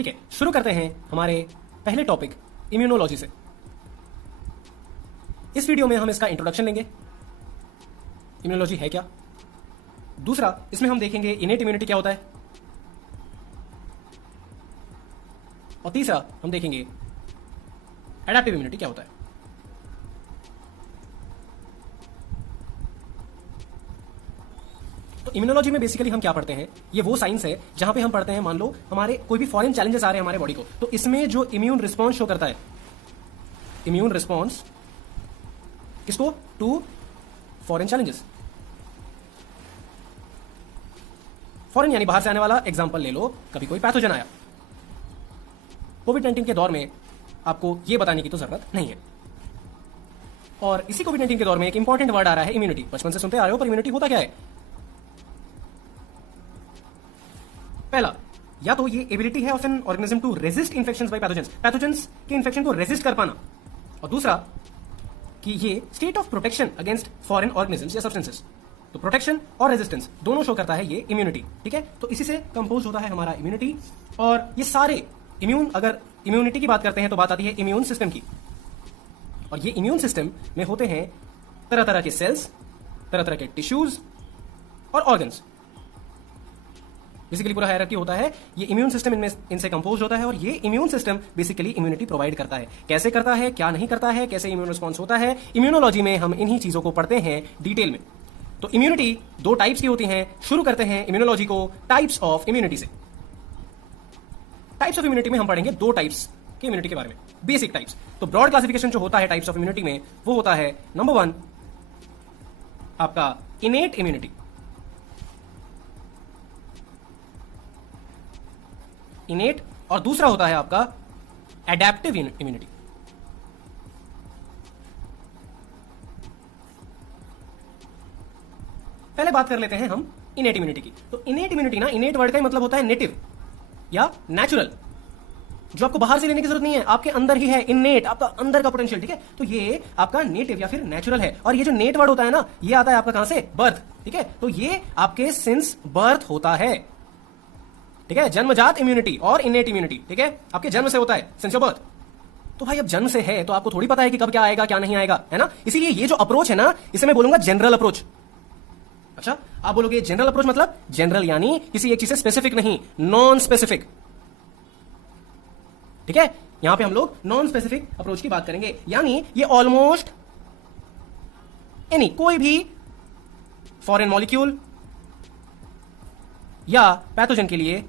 ठीक है, शुरू करते हैं हमारे पहले टॉपिक इम्यूनोलॉजी से। इस वीडियो में हम इसका इंट्रोडक्शन लेंगे, इम्यूनोलॉजी है क्या। दूसरा, इसमें हम देखेंगे इनेट इम्यूनिटी क्या होता है। और तीसरा, हम देखेंगे एडेप्टिव इम्यूनिटी क्या होता है। तो इम्यूनोलॉजी में बेसिकली हम क्या पढ़ते हैं, ये वो साइंस है जहां पे हम पढ़ते हैं, मान लो हमारे कोई भी फॉरेन चैलेंजेस आ रहे हैं हमारे बॉडी को, तो इसमें जो इम्यून रिस्पॉन्स शो करता है, इम्यून रिस्पॉन्स किसको, टू फॉरेन चैलेंजेस। फॉरेन यानी बाहर से आने वाला। एग्जांपल ले लो, कभी कोई पैथोजन आया, कोविड-19 के दौर में आपको यह बताने की तो जरूरत नहीं है। और इसी कोविड-19 के दौर में एक इंपॉर्टेंट वर्ड आ रहा है, इम्यूनिटी। बचपन से सुनते आ रहे हो, पर इम्यूनिटी होता क्या है। पहला, या तो ये एबिलिटी है of an organism to resist infections by pathogens, pathogens के इन्फेक्शन को रेजिस्ट कर पाना। और दूसरा कि ये state of protection against foreign organisms या सब्सटेंसेस। तो प्रोटेक्शन और रेजिस्टेंस दोनों शो करता है ये इम्यूनिटी। ठीक है, तो इसी से कंपोज होता है हमारा इम्यूनिटी। और ये सारे इम्यून, अगर इम्यूनिटी की बात करते हैं तो बात आती है इम्यून सिस्टम की। और ये इम्यून सिस्टम में होते हैं तरह तरह के सेल्स, तरह तरह के टिश्यूज और ऑर्गन्स। बेसिकली पूरा हायरार्की होता है। ये इम्यून सिस्टम इनसे कंपोज होता है और ये immune system basically immunity provide करता है। कैसे करता है, क्या नहीं करता है, कैसे इम्यून रिस्पॉन्स होता है, इम्यूनोलॉजी में हम इन्हीं चीजों को पढ़ते हैं डिटेल में। तो इम्यूनिटी दो टाइप्स की होती हैं। शुरू करते हैं इम्यूनोलॉजी को टाइप्स ऑफ इम्यूनिटी से। टाइप्स ऑफ इम्यूनिटी में हम पढ़ेंगे दो टाइप्स के इम्यूनिटी के बारे में, बेसिक टाइप्स। तो ब्रॉड क्लासिफिकेशन जो होता है टाइप्स ऑफ इम्यूनिटी में, वो होता है नंबर 1 आपका इनेट इम्यूनिटी। इनेट, और दूसरा होता है आपका एडेप्टिव इम्यूनिटी। पहले बात कर लेते हैं हम इनेट इम्यूनिटी की। तो इनेट इम्यूनिटी ना, इनेट वर्ड का ही मतलब होता है नेटिव या नेचुरल, जो आपको बाहर से लेने की जरूरत नहीं है, आपके अंदर ही है। इनेट आपका अंदर का पोटेंशियल। ठीक है, तो ये आपका नेटिव या फिर नेचुरल है। और ये जो नेट वर्ड होता है ना, ये आता है आपका कहां से, बर्थ। ठीक है, तो ये आपके सिंस बर्थ होता है। ठीक है, जन्मजात इम्यूनिटी और इनेट इम्यूनिटी, ठीक है, आपके जन्म से होता है, सिंस योर बर्थ। तो भाई अब जन्म से है तो आपको थोड़ी पता है कि कब क्या आएगा क्या नहीं आएगा, है ना। इसीलिए ये जो अप्रोच है ना, इसे मैं बोलूंगा जनरल अप्रोच। अच्छा, आप बोलोगे जनरल अप्रोच मतलब, जनरल यानी किसी एक चीज से स्पेसिफिक नहीं, नॉन स्पेसिफिक। ठीक है, यहां पे हम लोग नॉन स्पेसिफिक अप्रोच की बात करेंगे। यानी ये ऑलमोस्ट एनी, कोई भी फॉरेन मॉलिक्यूल या पैथोजन के लिए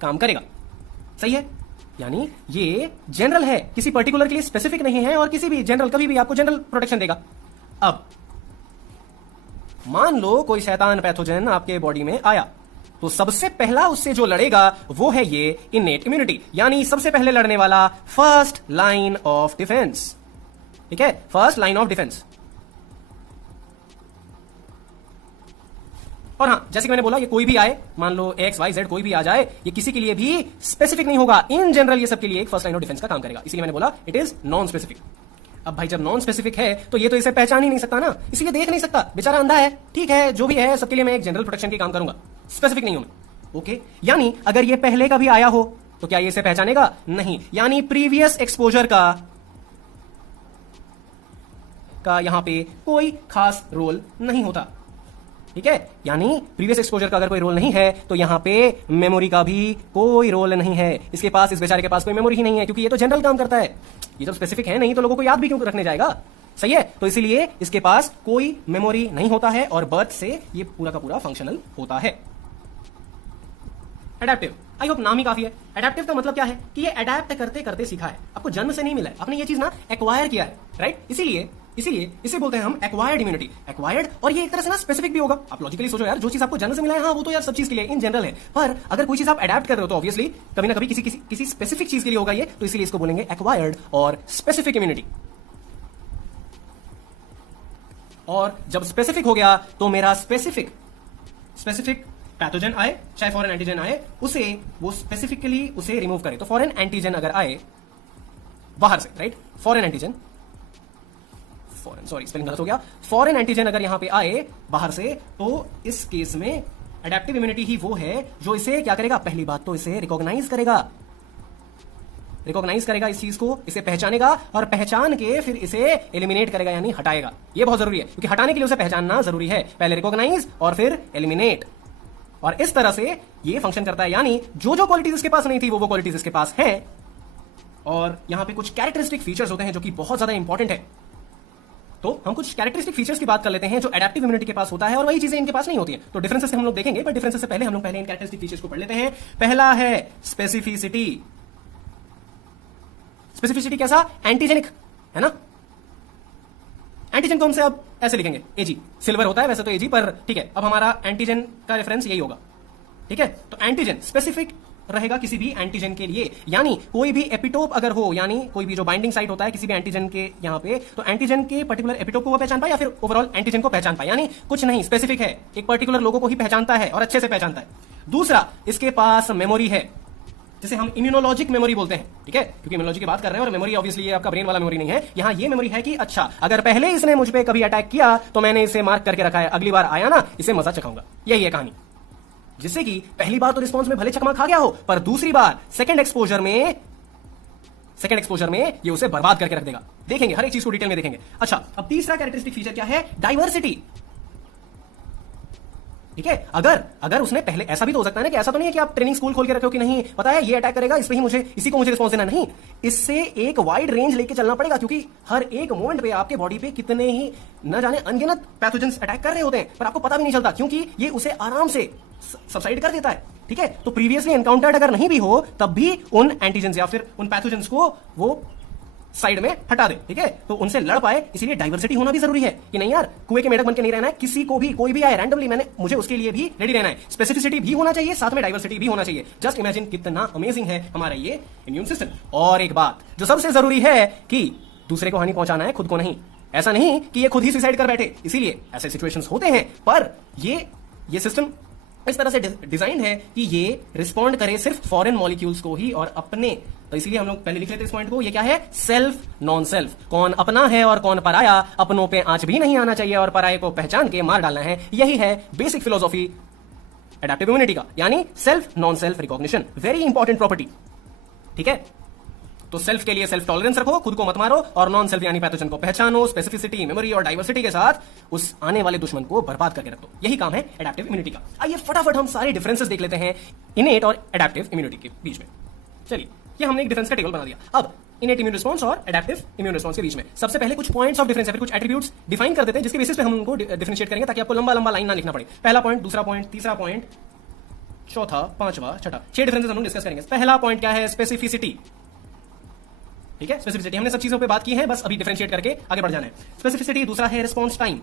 काम करेगा। सही है, यानी ये जनरल है, किसी पर्टिकुलर के लिए स्पेसिफिक नहीं है, और किसी भी जनरल कभी भी आपको जनरल प्रोटेक्शन देगा। अब मान लो कोई शैतान पैथोजन आपके बॉडी में आया, तो सबसे पहला उससे जो लड़ेगा वो है ये इनेट इम्यूनिटी, यानी सबसे पहले लड़ने वाला फर्स्ट लाइन ऑफ डिफेंस। ठीक है, फर्स्ट लाइन ऑफ डिफेंस। और हां, जैसे कि मैंने बोला, ये कोई भी आए, मान लो एक्स वाई जेड कोई भी आ जाए, ये किसी के लिए भी स्पेसिफिक नहीं होगा। इन जनरल ये सबके लिए एक फर्स्ट लाइन ऑफ डिफेंस का काम करेगा। इसीलिए मैंने बोला इट इज नॉन स्पेसिफिक। अब भाई जब नॉन स्पेसिफिक है तो ये तो इसे पहचान ही नहीं सकता ना, इसीलिए देख नहीं सकता, बेचारा अंधा है। ठीक है, जो भी है सबके लिए मैं एक जनरल प्रोटेक्शन की काम करूंगा, स्पेसिफिक नहीं हूं मैं। ओके, यानी अगर ये पहले का भी आया हो तो क्या ये इसे पहचानेगा, नहीं। यानी प्रीवियस एक्सपोजर का यहां पे कोई खास रोल नहीं होता। ठीक है, यानी प्रीवियस एक्सपोजर का अगर कोई रोल नहीं है तो यहां पे मेमोरी का भी कोई रोल नहीं है। इसके पास, इस बेचारे के पास कोई मेमोरी ही नहीं है, क्योंकि ये तो जनरल काम करता है। ये जब स्पेसिफिक है नहीं तो लोगों को याद भी क्यों रखने जाएगा। सही है, तो इसीलिए इसके पास कोई मेमोरी नहीं होता है और बर्थ से ये पूरा का पूरा फंक्शनल होता है। एडेप्टिव, आई होप नाम ही काफी है। एडेप्टिव का मतलब क्या है कि ये अडेप्ट करते करते सीखा है, आपको जन्म से नहीं मिला है, आपने ये चीज ना एक्वायर किया है, राइट। इसीलिए इसे बोलते हैं हम एक्वायर्ड इम्यूनिटी। एक्वायर्ड, और ये एक तरह से ना स्पेसिफिक भी होगा। आप लॉजिकली सोचो यार, जो चीज आपको जन्म से मिला है, हाँ वो तो यार सब चीज के लिए इन जनरल है, पर अगर कोई चीज आप अडेप्ट कर रहे हो तो ऑब्वियसली कभी ना कभी किसी स्पेसिफिक चीज के लिए होगा ये, तो इसीलिए इसको बोलेंगे एक्वायर्ड और स्पेसिफिक इम्यूनिटी। और जब स्पेसिफिक हो गया तो मेरा स्पेसिफिक पैथोजन आए, चाहे फॉरेन एंटीजन आए, वो स्पेसिफिकली उसे रिमूव करे। तो फॉरेन एंटीजन अगर आए बाहर से, right, foreign antigen, sorry spelling गलत हो गया, फॉरेन एंटीजन अगर यहां पे आए बाहर से, तो इस केस में एडेप्टिव इम्यूनिटी ही वो है जो इसे क्या करेगा, पहली बात तो इसे रिकॉग्नाइज करेगा इस चीज को, इसे पहचानेगा और पहचान के फिर इसे एलिमिनेट करेगा यानी हटाएगा। ये बहुत जरूरी है क्योंकि हटाने के लिए उसे पहचानना जरूरी है, पहले रिकॉग्नाइज और फिर एलिमिनेट। और इस तरह से ये फंक्शन करता है, यानी जो जो क्वालिटीज इसके पास नहीं थी वो क्वालिटीज इसके पास है। और यहां पे कुछ कैरेक्टरिस्टिक फीचर्स होते हैं जो कि बहुत ज्यादा इंपॉर्टेंट है। तो हम कुछ कैरेक्टरिस्टिक फीचर्स की बात कर लेते हैं जो एडेप्टिव इम्यूनिटी के पास होता है और वही चीजें इनके पास नहीं होती हैं। तो डिफरेंसेस से हम लोग देखेंगे, पर डिफरेंसेस से पहले हम लोग इन कैरेक्टरिस्टिक फीचर्स को पढ़ लेते हैं। पहला है स्पेसिफिसिटी। स्पेसिफिसिटी कैसा, एंटीजेनिक है ना। एंटीजन को हमसे अब ऐसे लिखेंगे एजी, सिल्वर होता है वैसे तो एजी, पर ठीक है अब हमारा एंटीजन का रेफरेंस यही होगा। ठीक है, तो एंटीजन स्पेसिफिक रहेगा किसी भी एंटीजन के लिए, यानी कोई भी एपिटोप अगर हो, यानी कोई भी जो बाइंडिंग साइट होता है किसी भी एंटीजन के यहां पे, तो एंटीजन के पर्टिकुलर एपिटोप को वो पहचान पाए या फिर ओवरऑल एंटीजन को पहचान पाए, यानी कुछ नहीं, स्पेसिफिक है, एक पर्टिकुलर लोगों को ही पहचानता है और अच्छे से पहचानता है। दूसरा, इसके पास मेमोरी है जिसे हम इम्यूनोलॉजिक मेमोरी बोलते हैं। ठीक है, क्योंकि इम्यूनोलॉजी की बात कर रहे हैं और मेमोरी ऑब्वियसली ये आपका ब्रेन वाला मेमोरी नहीं है। यहां ये मेमोरी है कि अच्छा अगर पहले इसने मुझ पे कभी अटैक किया तो मैंने इसे मार्क करके रखा है, अगली बार आया ना इसे मजा चखाऊंगा। यही है कहानी, जिससे कि पहली बार तो रिस्पॉन्स में भले चकमा खा गया हो, पर दूसरी बार सेकंड एक्सपोजर में ये उसे बर्बाद करके रख देगा। देखेंगे हर एक चीज को डिटेल में देखेंगे। अच्छा, अब तीसरा कैरेक्टरिस्टिक फीचर क्या है, डाइवर्सिटी। ठीक है, अगर उसने पहले, ऐसा भी तो हो सकता है ना कि ऐसा तो नहीं है कि आप ट्रेनिंग स्कूल खोल के रखे हो कि नहीं पता है ये अटैक करेगा, इसी को मुझे रिस्पॉन्स देना, नहीं, इससे एक वाइड रेंज लेके चलना पड़ेगा, क्योंकि हर एक मोमेंट पे आपके बॉडी पे कितने ही न जाने अनगिनत पैथोजेंस अटैक कर रहे होते हैं, पर आपको पता भी नहीं चलता क्योंकि ये उसे आराम से सबसाइड कर देता है। ठीक है, तो प्रीवियसली एनकाउंटर्ड अगर नहीं भी हो तब भी उन एंटीजेंस या फिर उन पैथोजेंस को वो साइड में हटा दे। ठीक है, तो उनसे लड़ पाए, इसीलिए डाइवर्सिटी होना भी जरूरी है कि नहीं यार कुएं के मेढक बन के नहीं रहना है, किसी को भी कोई भी आए रैंडमली मुझे उसके लिए भी रेडी रहना है। स्पेसिफिसिटी भी होना चाहिए, साथ में डाइवर्सिटी भी होना चाहिए। जस्ट इमेजिन कितना अमेजिंग है हमारा ये इम्यून सिस्टम। और एक बात जो सबसे जरूरी है कि दूसरे को हानि पहुंचाना है, खुद को नहीं। ऐसा नहीं कि ये खुद ही सुसाइड कर बैठे, इसीलिए ऐसे सिचुएशंस होते हैं, पर ये सिस्टम इस तरह से डिजाइन है कि ये रिस्पॉन्ड करे सिर्फ फॉरेन मॉलिक्यूल्स को ही और अपने, तो इसीलिए हम लोग पहले लिख लेते हैं इस पॉइंट को। ये क्या है, सेल्फ नॉन सेल्फ, कौन अपना है और कौन पराया, अपनों पे आंच भी नहीं आना चाहिए और पराये को पहचान के मार डालना है। यही है बेसिक फिलोसॉफी एडेप्टिव इम्यूनिटी का, यानी self non self recognition, very important property. ठीक है, तो सेल्फ के लिए सेल्फ टॉलरेंस रखो, खुद को मत मारो, और नॉन सेल्फ यानी पैथोजन को पहचानो, स्पेसिफिसिटी, मेमोरी और डाइवर्सिटी के साथ उस आने वाले दुश्मन को बर्बाद करके रखो। यही काम है एडेप्टिव इम्यूनिटी का। आइए फटाफट हम सारे डिफरेंसेस देख लेते हैं इनेट और एडेप्टिव इम्यूनिटी के बीच में। चलिए, ये हमने एक डिफरेंस का टेबल बना दिया। अब इनेट इम्यून रिस्पॉन्स और एडेप्टिव इम्यून रिस्पॉन्स के बीच में सबसे पहले कुछ पॉइंट्स ऑफ डिफरेंस या फिर कुछ एट्रीब्यूट्स डिफाइन कर देते हैं, जिसके बेसिस पे हम उनको डिफरेंशिएट करेंगे ताकि आपको लंबा लंबा लाइन ना लिखना पड़े। पहला पॉइंट, दूसरा पॉइंट, तीसरा पॉइंट, चौथा, पांचवा, छठा, 6 डिफरेंसेस हम लोग डिस्कस करेंगे। पहला पॉइंट क्या है, स्पेसिफिसिटी। ठीक है, स्पेसिफिसिटी हमने सब चीजों पे बात की है, बस अभी डिफरेंशिएट करके आगे बढ़ जाना है। स्पेसिफिसिटी। दूसरा है रिस्पॉन्स टाइम,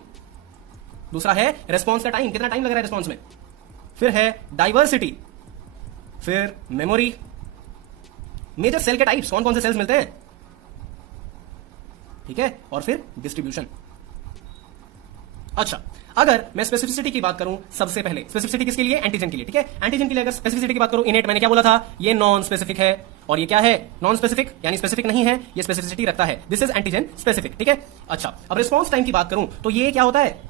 दूसरा है रिस्पॉन्स का टाइम, कितना टाइम लग रहा है रिस्पॉन्स में। फिर है डाइवर्सिटी, फिर मेमोरी, मेजर सेल के टाइप्स, कौन कौन से सेल्स मिलते हैं, ठीक है, और फिर डिस्ट्रीब्यूशन। अच्छा, अगर मैं स्पेसिफिसिटी की बात करूं, सबसे पहले स्पेसिफिसिटी किसके लिए, एंटीजन के लिए। ठीक है, एंटीजन के लिए अगर स्पेसिफिसिटी की बात करूं, इनेट मैंने क्या बोला था, ये नॉन स्पेसिफिक है, और ये क्या है, नॉन स्पेसिफिक, यानी स्पेसिफिक नहीं है, ये स्पेसिफिसिटी रखता है। This is antigen specific. ठीक है, अच्छा, अब रिस्पॉन्स टाइम की बात करूं तो ये क्या होता है,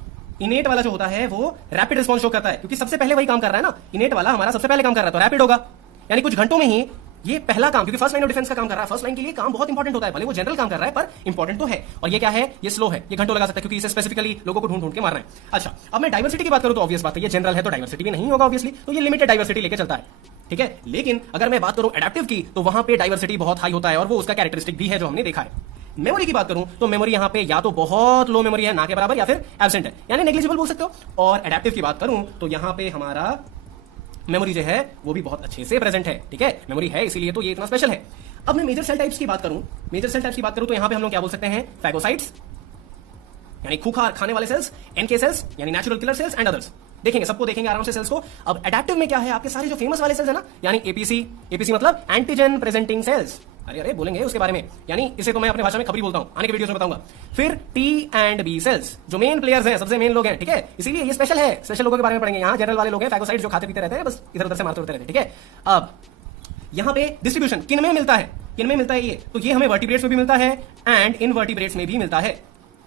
इनेट वाला जो होता है वो रैपिड रिस्पॉन्स शो करता है, क्योंकि सबसे पहले वही काम कर रहा है ना, इनेट वाला हमारा सबसे पहले काम कर रहा है, तो रैपिड होगा, यानी कुछ घंटों में ही ये पहला काम, क्योंकि फर्स्ट लाइन ऑफ डिफेंस का काम कर रहा है, फर्स्ट लाइन के लिए काम बहुत इंपॉर्टेंट होता है, भले वो जनरल काम कर रहा है पर इंपॉर्टेंट तो है। और ये क्या है, ये स्लो है, ये घंटों लगा सकता है, क्योंकि इसे स्पेसिफिकली लोगों को ढूंढ ढूंढ के मारना है। अच्छा, अब मैं डाइवर्सिटी की बात करूं तो ऑब्वियस बात है, ये जनरल है तो डाइवर्सिटी भी नहीं होगा ऑब्वियसली, तो ये लिमिटेड डाइवर्सिटी लेके चलता है। ठीक है, लेकिन अगर मैं बात करूं एडेप्टिव की तो वहां पे डाइवर्सिटी बहुत हाई होता है, और वो उसका कैरेक्टरिस्टिक भी है जो हमने देखा है। मेमोरी की बात करूं तो मेमोरी यहां पे या तो बहुत लो मेमोरी है, ना के बराबर, या फिर एब्सेंट है, यानी नेग्लिजिबल बोल सकते हो। और एडेप्टिव की बात करूं तो यहां पे हमारा मेमोरी जो है वो भी बहुत अच्छे से प्रेजेंट है। ठीक है, मेमोरी है, इसीलिए तो ये इतना स्पेशल है। अब मैं मेजर सेल टाइप्स की बात करूं, मेजर सेल टाइप्स की बात करूं तो यहां पे हम लोग क्या बोल सकते हैं, फैगोसाइट्स यानी खूंखार खाने वाले सेल्स, एनके सेल्स यानी natural killer cells, and others. देखेंगे, सबको देखेंगे आराम से सेल्स को। अब एडेप्टिव में क्या है, आपके सारे जो फेमस वाले सेल्स है ना, यानी एपीसी, एपीसी मतलब एंटीजन प्रेजेंटिंग सेल्स, अरे बोलेंगे उसके बारे में, यानी इसे तो मैं अपने भाषा में खबरी बोलता हूं, आने के वीडियोस में बताऊंगा। फिर टी एंड बी सेल्स, जो मेन प्लेयर्स हैं, सबसे मेन लोग हैं। ठीक है, इसीलिए ये स्पेशल है, स्पेशल लोगों के बारे में पढ़ेंगे। यहाँ जनरल वाले लोग हैं, फैगोसाइट्स जो खाते पीते रहते हैं, बस इधर उधर से मारते रहते हैं। ठीक है, अब यहां पे डिस्ट्रीब्यूशन किन में मिलता है, किन में मिलता है ये, तो ये हमें वर्टिब्रेट्स में भी मिलता है एंड इनवर्टिब्रेट्स में भी मिलता है,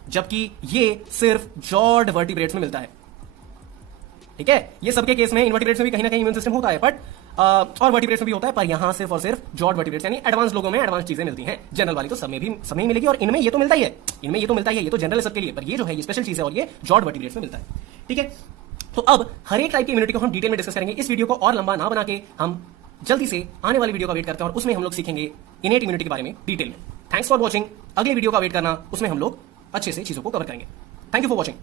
जबकि ये सिर्फ जॉर्ड वर्टिब्रेट्स में मिलता है। ठीक है, ये सबके केस में इनवर्टिब्रेट्स में भी कहीं ना कहीं इम्यून सिस्टम होता है, बट और वर्टिब्रेट्स में भी होता है, पर यहां सिर्फ और सिर्फ जॉर्ड वर्टिब्रेट्स यानी एडवांस लोगों में एडवांस चीजें मिलती हैं। जनरल वाली तो सब में ही मिलेगी, और इनमें ये तो मिलता ही है, ये तो जनरल है सबके लिए, पर ये जो है ये स्पेशल चीज है, और ये जॉर्ड वर्टिब्रेट्स में मिलता है। ठीक है, तो अब हर एक टाइप की इम्यूनिटी को हम डिटेल में डिस्कस करेंगे। इस वीडियो को और लंबा ना बना के हम जल्दी से आने वाली वीडियो का वेट करते हैं, और उसमें हम लोग सीखेंगे इनेट इम्यूनिटी के बारे में डिटेल में। Thanks for watching. अगले वीडियो का वेट करना, उसमें हम लोग अच्छे से चीजों को कवर करेंगे। Thank you for watching.